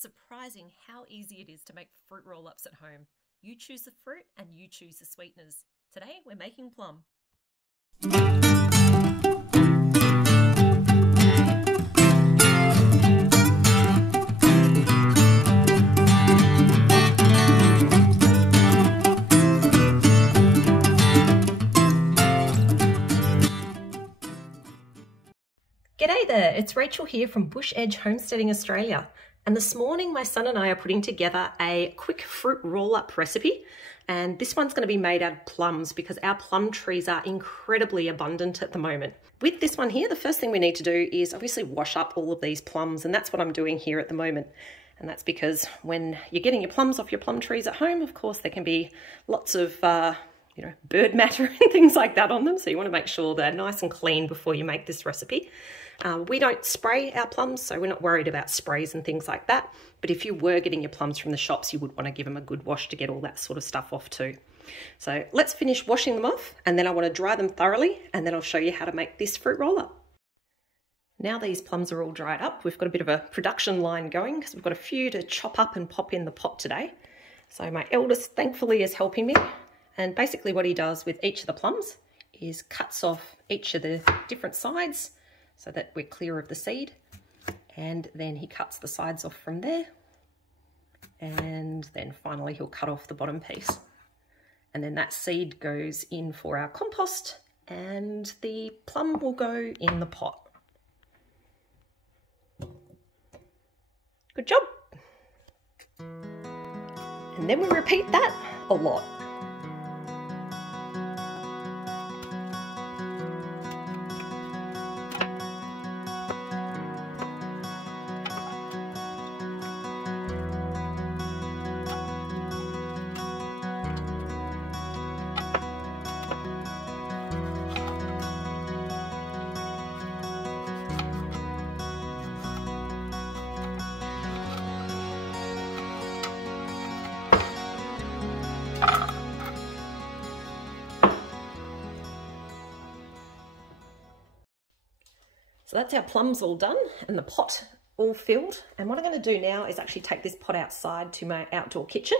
surprising how easy it is to make fruit roll-ups at home. You choose the fruit and you choose the sweeteners. Today we're making plum. G'day there, it's Rachel here from Bush Edge Homesteading Australia. And this morning my son and I are putting together a quick fruit roll-up recipe. And this one's going to be made out of plums because our plum trees are incredibly abundant at the moment. With this one here, the first thing we need to do is obviously wash up all of these plums, and that's what I'm doing here at the moment. And that's because when you're getting your plums off your plum trees at home, of course, there can be lots of bird matter and things like that on them. So you want to make sure they're nice and clean before you make this recipe. We don't spray our plums, so we're not worried about sprays and things like that. But if you were getting your plums from the shops, you would want to give them a good wash to get all that sort of stuff off too. So let's finish washing them off, and then I want to dry them thoroughly, and then I'll show you how to make this fruit roll-up. Now these plums are all dried up, we've got a bit of a production line going because we've got a few to chop up and pop in the pot today. So my eldest thankfully is helping me, and basically what he does with each of the plums is cuts off each of the different sides so that we're clear of the seed, and then he cuts the sides off from there, and then finally he'll cut off the bottom piece. And then that seed goes in for our compost, and the plum will go in the pot. Good job. And then we repeat that a lot. So that's our plums all done and the pot all filled. And what I'm going to do now is actually take this pot outside to my outdoor kitchen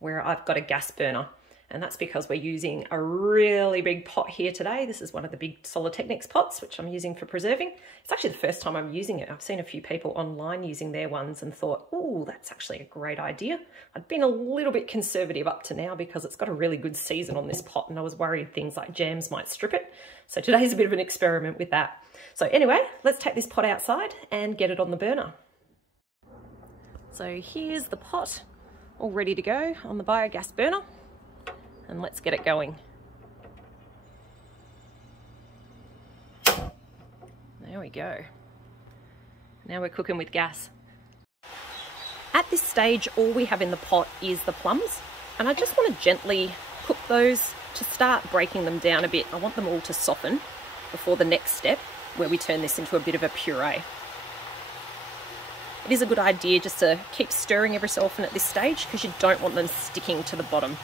where I've got a gas burner. And that's because we're using a really big pot here today. This is one of the big Solitechnics pots, which I'm using for preserving. It's actually the first time I'm using it. I've seen a few people online using their ones and thought, oh, that's actually a great idea. I'd been a little bit conservative up to now because it's got a really good season on this pot, and I was worried things like jams might strip it. So today's a bit of an experiment with that. So anyway, let's take this pot outside and get it on the burner. So here's the pot all ready to go on the biogas burner. And let's get it going. There we go. Now we're cooking with gas. At this stage, all we have in the pot is the plums, and I just want to gently cook those to start breaking them down a bit. I want them all to soften before the next step, where we turn this into a bit of a puree. It is a good idea just to keep stirring every so often at this stage because you don't want them sticking to the bottom.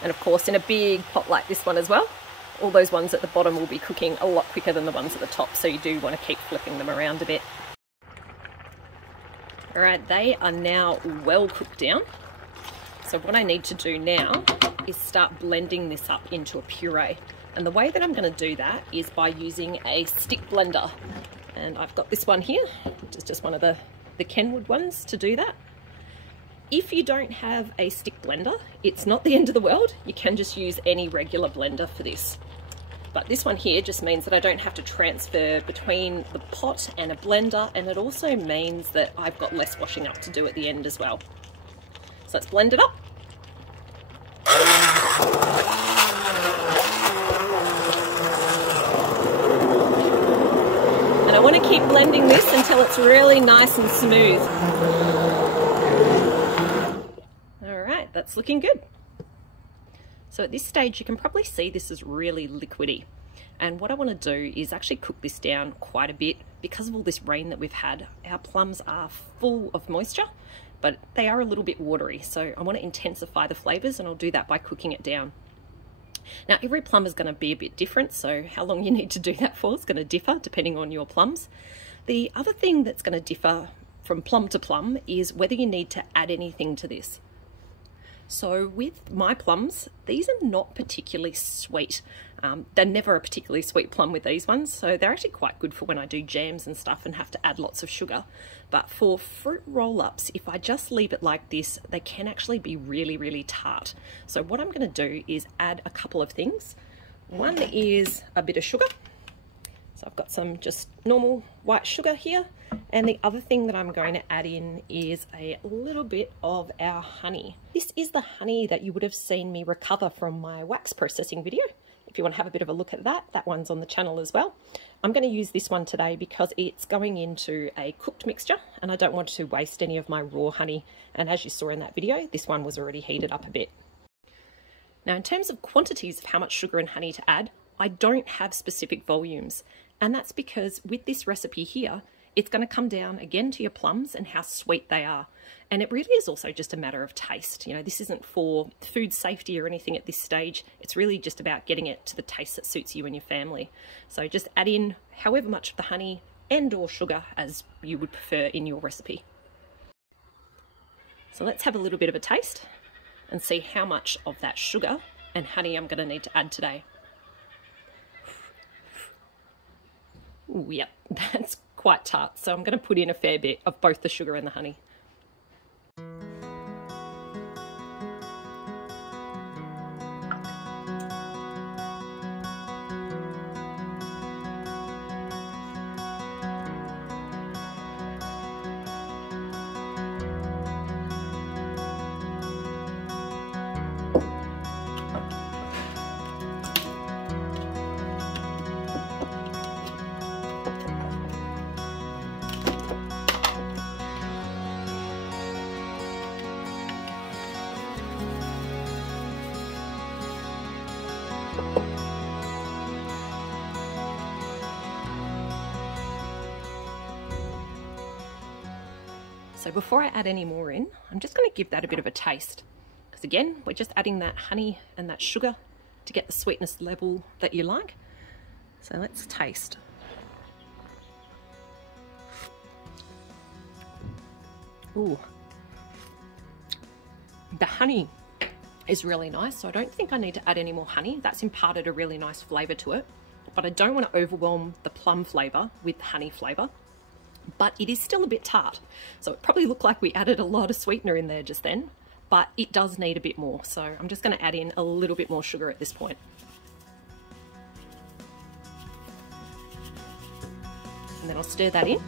And of course, in a big pot like this one as well, all those ones at the bottom will be cooking a lot quicker than the ones at the top, so you do want to keep flipping them around a bit. All right, they are now well cooked down. So what I need to do now is start blending this up into a puree. And the way that I'm going to do that is by using a stick blender. And I've got this one here, which is just one of the Kenwood ones to do that. If you don't have a stick blender, it's not the end of the world. You can just use any regular blender for this. But this one here just means that I don't have to transfer between the pot and a blender, and it also means that I've got less washing up to do at the end as well. So let's blend it up. And I want to keep blending this until it's really nice and smooth. That's looking good. So at this stage you can probably see this is really liquidy, and what I want to do is actually cook this down quite a bit. Because of all this rain that we've had, our plums are full of moisture, but they are a little bit watery, so I want to intensify the flavors, and I'll do that by cooking it down. Now every plum is going to be a bit different, so how long you need to do that for is going to differ depending on your plums. The other thing that's going to differ from plum to plum is whether you need to add anything to this. So with my plums, these are not particularly sweet. They're never a particularly sweet plum with these ones, so they're actually quite good for when I do jams and stuff and have to add lots of sugar. But for fruit roll-ups, if I just leave it like this, they can actually be really, really tart. So what I'm going to do is add a couple of things. One is a bit of sugar. So I've got some just normal white sugar here. And the other thing that I'm going to add in is a little bit of our honey. This is the honey that you would have seen me recover from my wax processing video. If you want to have a bit of a look at that, that one's on the channel as well. I'm going to use this one today because it's going into a cooked mixture and I don't want to waste any of my raw honey. And as you saw in that video, this one was already heated up a bit. Now, in terms of quantities of how much sugar and honey to add, I don't have specific volumes. And that's because with this recipe here, it's going to come down again to your plums and how sweet they are. And it really is also just a matter of taste. You know, this isn't for food safety or anything at this stage. It's really just about getting it to the taste that suits you and your family. So just add in however much of the honey and or sugar as you would prefer in your recipe. So let's have a little bit of a taste and see how much of that sugar and honey I'm going to need to add today. Ooh, yep, that's quite tart. So I'm going to put in a fair bit of both the sugar and the honey. So before I add any more in, I'm just going to give that a bit of a taste. Because again, we're just adding that honey and that sugar to get the sweetness level that you like. So let's taste. Ooh. The honey is really nice, so I don't think I need to add any more honey. That's imparted a really nice flavour to it. But I don't want to overwhelm the plum flavour with honey flavour. But it is still a bit tart. So it probably looked like we added a lot of sweetener in there just then, but it does need a bit more. So I'm just going to add in a little bit more sugar at this point. And then I'll stir that in,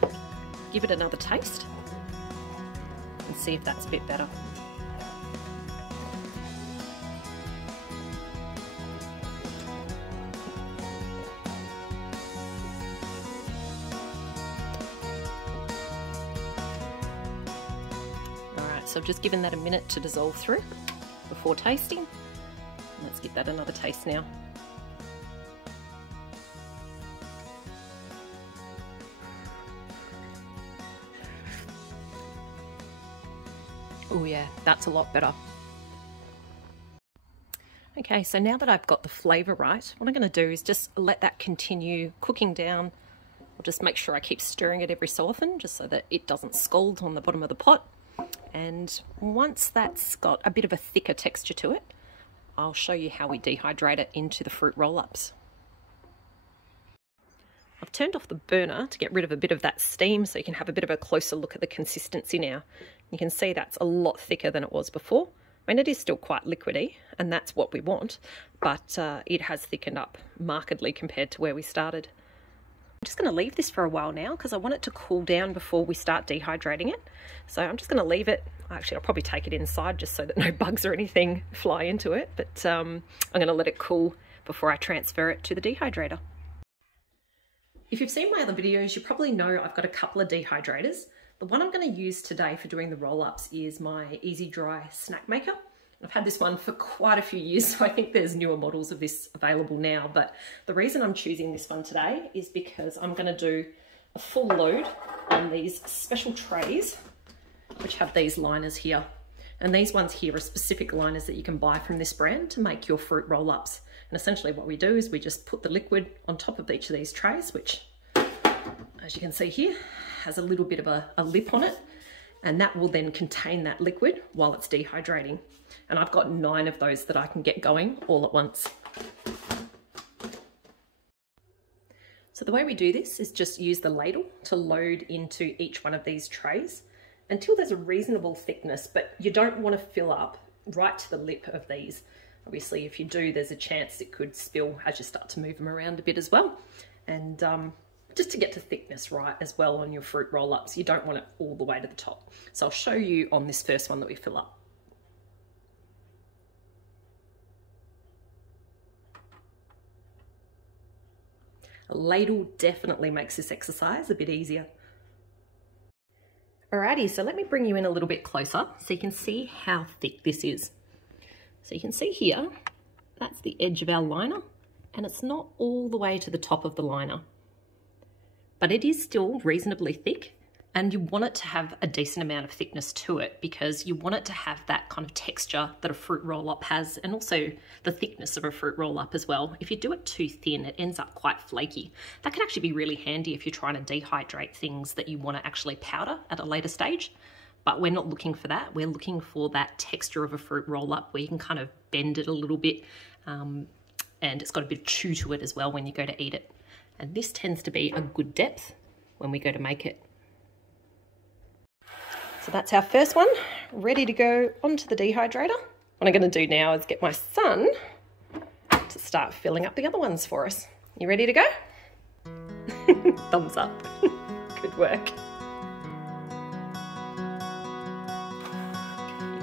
give it another taste, and see if that's a bit better. So I've just given that a minute to dissolve through before tasting. Let's give that another taste now. Oh yeah, that's a lot better. Okay, so now that I've got the flavour right, what I'm going to do is just let that continue cooking down. I'll just make sure I keep stirring it every so often, just so that it doesn't scald on the bottom of the pot. And once that's got a bit of a thicker texture to it, I'll show you how we dehydrate it into the fruit roll-ups. I've turned off the burner to get rid of a bit of that steam so you can have a bit of a closer look at the consistency now. You can see that's a lot thicker than it was before. I mean, it is still quite liquidy, and that's what we want, but it has thickened up markedly compared to where we started. I'm just going to leave this for a while now because I want it to cool down before we start dehydrating it. So I'm just going to leave it. Actually, I'll probably take it inside just so that no bugs or anything fly into it. But I'm going to let it cool before I transfer it to the dehydrator. If you've seen my other videos, you probably know I've got a couple of dehydrators. The one I'm going to use today for doing the roll-ups is my EziDry snack maker. I've had this one for quite a few years, so I think there's newer models of this available now. But the reason I'm choosing this one today is because I'm going to do a full load on these special trays, which have these liners here. And these ones here are specific liners that you can buy from this brand to make your fruit roll-ups. And essentially what we do is we just put the liquid on top of each of these trays, which, as you can see here, has a little bit of a lip on it. and that will then contain that liquid while it's dehydrating. And I've got 9 of those that I can get going all at once. So the way we do this is just use the ladle to load into each one of these trays until there's a reasonable thickness, but you don't want to fill up right to the lip of these. Obviously, if you do, there's a chance it could spill as you start to move them around a bit as well. And just to get the thickness right as well on your fruit roll-ups, you don't want it all the way to the top. So I'll show you on this first one that we fill up. A ladle definitely makes this exercise a bit easier. Alrighty, so let me bring you in a little bit closer so you can see how thick this is. So you can see here, that's the edge of our liner, and it's not all the way to the top of the liner, but it is still reasonably thick, and you want it to have a decent amount of thickness to it because you want it to have that kind of texture that a fruit roll-up has, and also the thickness of a fruit roll-up as well. If you do it too thin, it ends up quite flaky. That can actually be really handy if you're trying to dehydrate things that you want to actually powder at a later stage. But we're not looking for that. We're looking for that texture of a fruit roll-up where you can kind of bend it a little bit, and it's got a bit of chew to it as well when you go to eat it. And this tends to be a good depth when we go to make it. So that's our first one, ready to go onto the dehydrator. What I'm going to do now is get my son to start filling up the other ones for us. You ready to go? Thumbs up. Good work.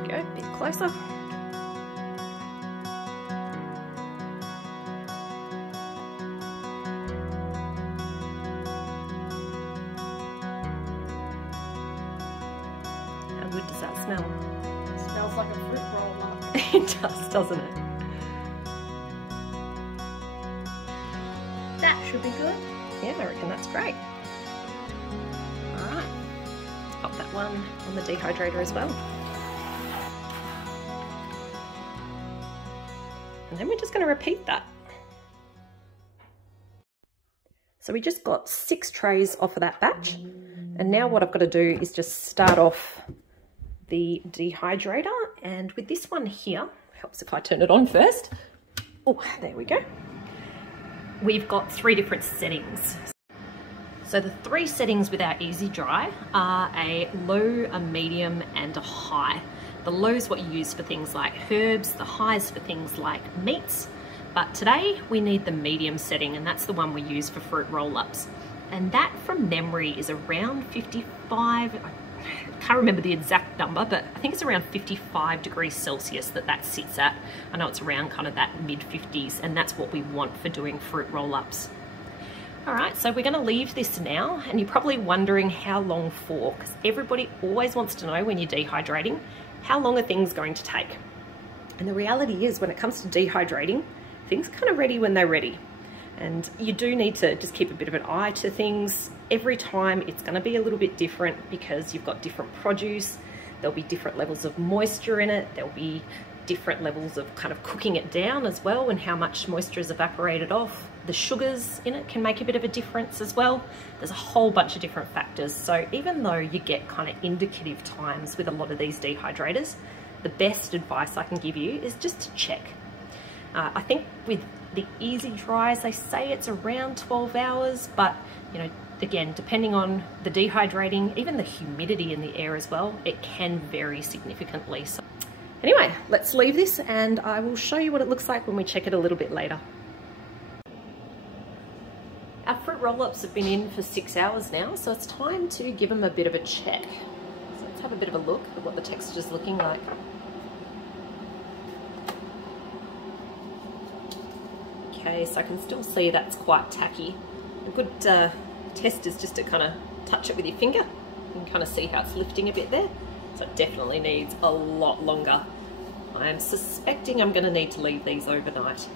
There you go, a bit closer. How good does that smell? It smells like a fruit roll-up. It does, doesn't it? That should be good. Yeah, I reckon that's great. All right, pop that one on the dehydrator as well. And then we're just going to repeat that. So we just got 6 trays off of that batch. And now what I've got to do is just start off the dehydrator. And with this one here, helps if I turn it on first. Oh, there we go. We've got 3 different settings. So the 3 settings with our EziDry are a low, a medium, and a high. The low is what you use for things like herbs, the high is for things like meats. But today we need the medium setting, and that's the one we use for fruit roll-ups. And that from memory is around 55, I can't remember the exact number, but I think it's around 55 degrees Celsius that sits at. I know it's around kind of that mid-50s, and that's what we want for doing fruit roll-ups. All right, so we're gonna leave this now, and you're probably wondering how long for, because everybody always wants to know when you're dehydrating, how long are things going to take? And the reality is when it comes to dehydrating, things are kind of ready when they're ready. And you do need to just keep a bit of an eye to things. Every time it's going to be a little bit different because you've got different produce. There'll be different levels of moisture in it. There'll be different levels of kind of cooking it down as well and how much moisture is evaporated off. The sugars in it can make a bit of a difference as well. There's a whole bunch of different factors. So even though you get kind of indicative times with a lot of these dehydrators, the best advice I can give you is just to check. I think with the EziDrys, they say it's around 12 hours, but you know, again, depending on the dehydrating, even the humidity in the air as well, it can vary significantly. So anyway, let's leave this and I will show you what it looks like when we check it a little bit later. Our fruit roll-ups have been in for 6 hours now, so it's time to give them a bit of a check. So let's have a bit of a look at what the texture's looking like. Okay, so I can still see that's quite tacky. A good test is just to kind of touch it with your finger. You can kind of see how it's lifting a bit there. So it definitely needs a lot longer. I am suspecting I'm going to need to leave these overnight.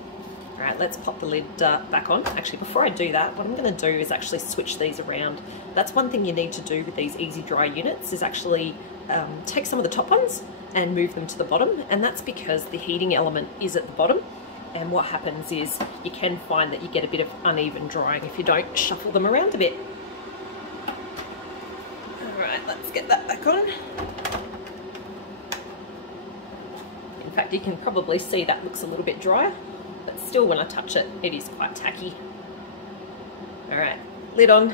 All right, let's pop the lid back on. Actually, before I do that, what I'm going to do is actually switch these around. That's one thing you need to do with these EziDry units is actually take some of the top ones and move them to the bottom. And that's because the heating element is at the bottom. And what happens is you can find that you get a bit of uneven drying if you don't shuffle them around a bit. All right, let's get that back on. fact, you can probably see that looks a little bit drier, but still when I touch it, it is quite tacky. All right, lid on,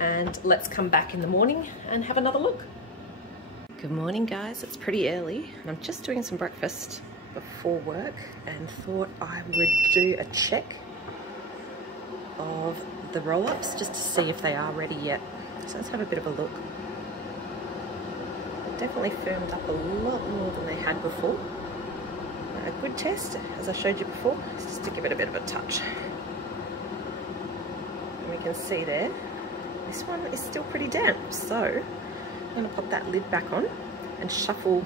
and let's come back in the morning and have another look. Good morning, guys. It's pretty early, and I'm just doing some breakfast before work and thought I would do a check of the roll-ups just to see if they are ready yet. So let's have a bit of a look. They've definitely firmed up a lot more than they had before. A good test, as I showed you before, is just to give it a bit of a touch. And we can see there, this one is still pretty damp, so I'm going to pop that lid back on and shuffle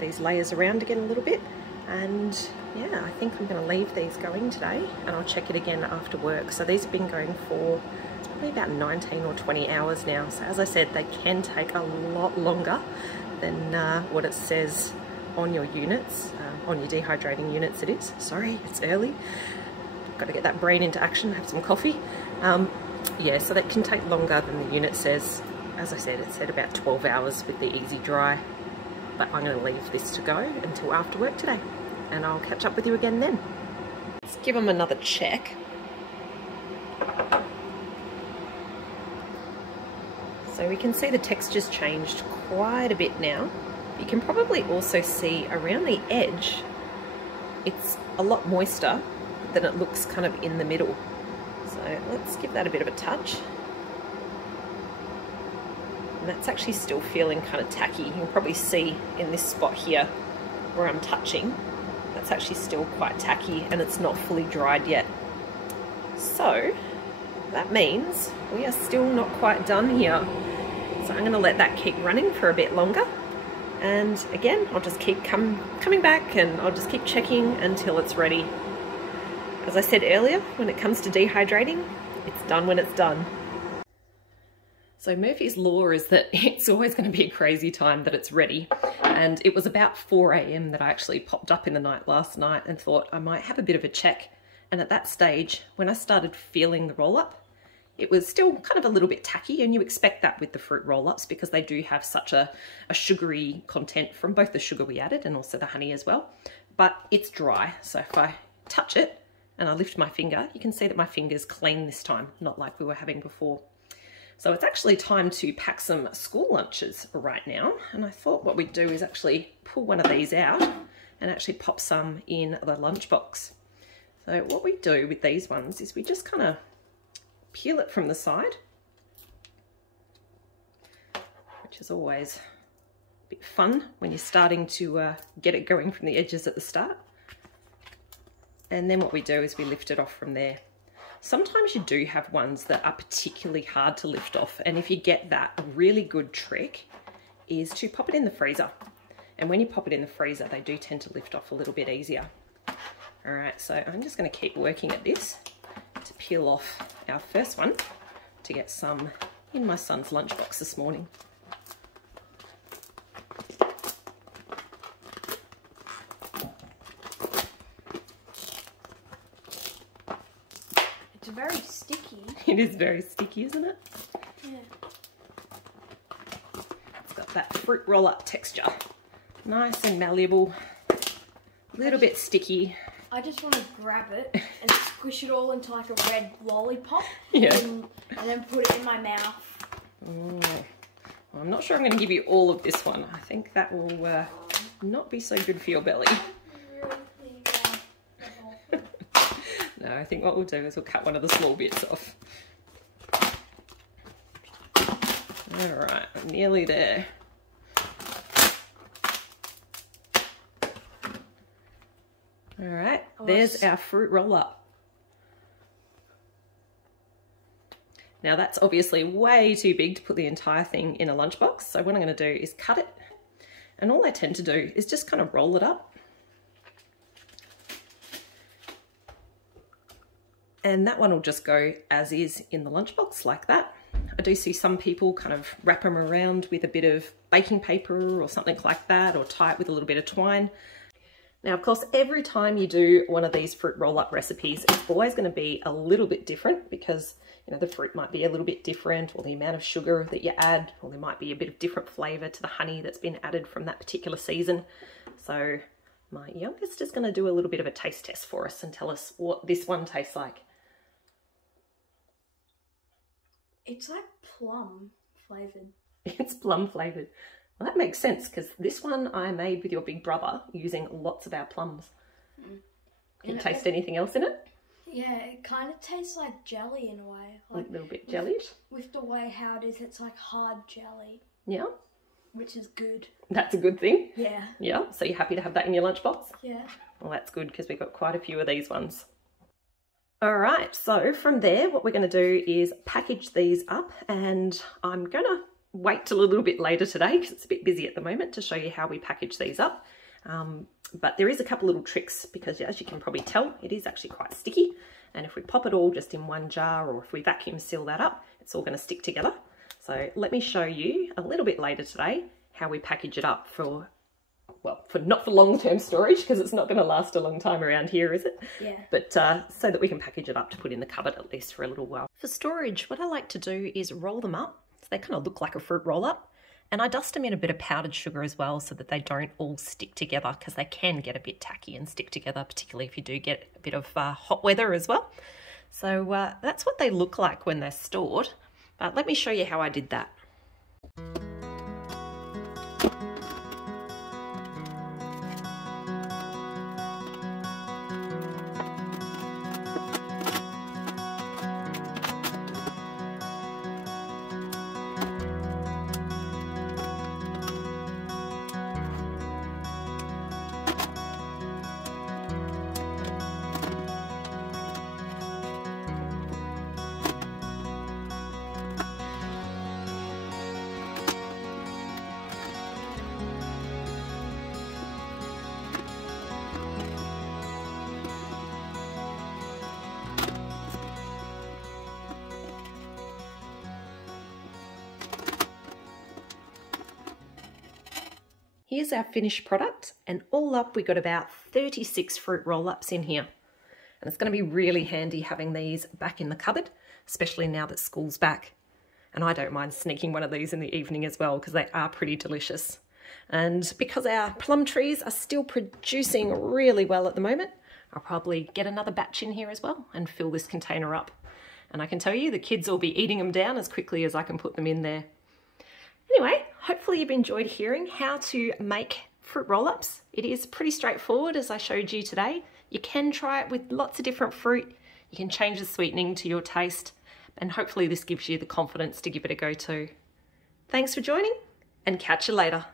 these layers around again a little bit. And yeah, I think I'm going to leave these going today, and I'll check it again after work. So these have been going for probably about 19 or 20 hours now. So as I said, they can take a lot longer than what it says on your units, on your dehydrating units it is. Sorry, it's early. Got to get that brain into action, have some coffee. Yeah, so that can take longer than the unit says. As I said, it said about 12 hours with the EziDry, but I'm going to leave this to go until after work today, and I'll catch up with you again then. Let's give them another check. So we can see the texture's changed quite a bit now. You can probably also see around the edge, it's a lot moister than it looks kind of in the middle. So let's give that a bit of a touch. And that's actually still feeling kind of tacky. You can probably see in this spot here where I'm touching, that's actually still quite tacky and it's not fully dried yet. So that means we are still not quite done here. So I'm going to let that keep running for a bit longer. And again, I'll just keep coming back, and I'll just keep checking until it's ready. As I said earlier, when it comes to dehydrating, it's done when it's done. So Murphy's Law is that it's always going to be a crazy time that it's ready. And it was about 4 AM that I actually popped up in the night last night and thought I might have a bit of a check. And at that stage, when I started feeling the roll-up, it was still kind of a little bit tacky, and you expect that with the fruit roll-ups because they do have such a sugary content from both the sugar we added and also the honey as well. But it's dry, so if I touch it and I lift my finger, you can see that my finger's clean this time, not like we were having before. So it's actually time to pack some school lunches right now, and I thought what we'd do is actually pull one of these out and actually pop some in the lunchbox. So what we do with these ones is we just kind of peel it from the side, which is always a bit fun when you're starting to get it going from the edges at the start. And then what we do is we lift it off from there. Sometimes you do have ones that are particularly hard to lift off, and if you get that, a really good trick is to pop it in the freezer. And when you pop it in the freezer, they do tend to lift off a little bit easier. All right, so I'm just going to keep working at this to peel off our first one to get some in my son's lunchbox this morning. It's very sticky. It is very sticky, isn't it? Yeah. It's got that fruit roll-up texture. Nice and malleable, a little bit sticky. I just want to grab it and squish it all into like a red lollipop. Yeah. And then put it in my mouth. Well, I'm not sure I'm going to give you all of this one. I think that will not be so good for your belly. No, I think what we'll do is we'll cut one of the small bits off. All right, I'm nearly there. All right, there's our fruit roll-up. Now that's obviously way too big to put the entire thing in a lunchbox. So what I'm going to do is cut it. And all I tend to do is just kind of roll it up. And that one will just go as is in the lunchbox like that. I do see some people kind of wrap them around with a bit of baking paper or something like that, or tie it with a little bit of twine. Now, of course, every time you do one of these fruit roll-up recipes, it's always going to be a little bit different because, you know, the fruit might be a little bit different, or the amount of sugar that you add, or there might be a bit of different flavour to the honey that's been added from that particular season. So my youngest is going to do a little bit of a taste test for us and tell us what this one tastes like. It's like plum flavoured. It's plum flavoured. Well, that makes sense because this one I made with your big brother using lots of our plums. Can you taste anything else in it? Yeah, it kind of tastes like jelly in a way. Like a little bit jelly-ish? With the way how it is, it's like hard jelly. Yeah. Which is good. That's a good thing? Yeah. Yeah, so you're happy to have that in your lunchbox? Yeah. Well, that's good because we've got quite a few of these ones. All right, so from there, what we're going to do is package these up, and I'm going to wait till a little bit later today because it's a bit busy at the moment to show you how we package these up. But there is a couple little tricks because, as you can probably tell, it is actually quite sticky. And if we pop it all just in one jar, or if we vacuum seal that up, it's all going to stick together. So let me show you a little bit later today how we package it up for, well, not for long-term storage because it's not going to last a long time around here, is it? Yeah. But so that we can package it up to put in the cupboard at least for a little while. For storage, what I like to do is roll them up. So they kind of look like a fruit roll-up. And I dust them in a bit of powdered sugar as well so that they don't all stick together because they can get a bit tacky and stick together, particularly if you do get a bit of hot weather as well. So that's what they look like when they're stored. But let me show you how I did that. Here's our finished product, and all up we got about 36 fruit roll-ups in here. And it's going to be really handy having these back in the cupboard, especially now that school's back. And I don't mind sneaking one of these in the evening as well because they are pretty delicious. And because our plum trees are still producing really well at the moment, I'll probably get another batch in here as well and fill this container up. And I can tell you the kids will be eating them down as quickly as I can put them in there. Anyway, hopefully you've enjoyed hearing how to make fruit roll-ups. It is pretty straightforward as I showed you today. You can try it with lots of different fruit. You can change the sweetening to your taste, and hopefully this gives you the confidence to give it a go too. Thanks for joining, and catch you later.